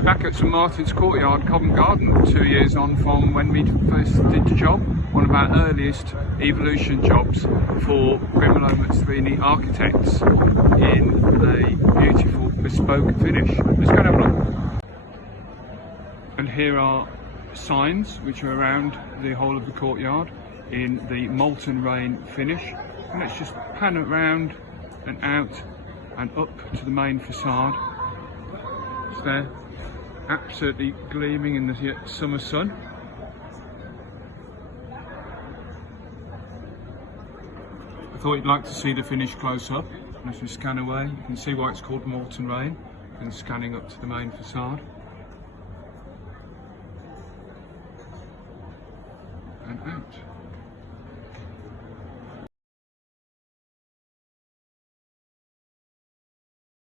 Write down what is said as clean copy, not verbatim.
We're back at St Martin's Courtyard, Covent Garden, 2 years on from when we first did the job. One of our earliest evolution jobs for Brimelow McSweeney architects in a beautiful bespoke finish. Let's go and have a look. And here are signs which are around the whole of the courtyard in the molten rain finish. And let's just pan it round and out and up to the main facade. It's there, absolutely gleaming in the summer sun. I thought you'd like to see the finish close up. And as we scan away, you can see why it's called Molten Rain, and scanning up to the main facade. And out.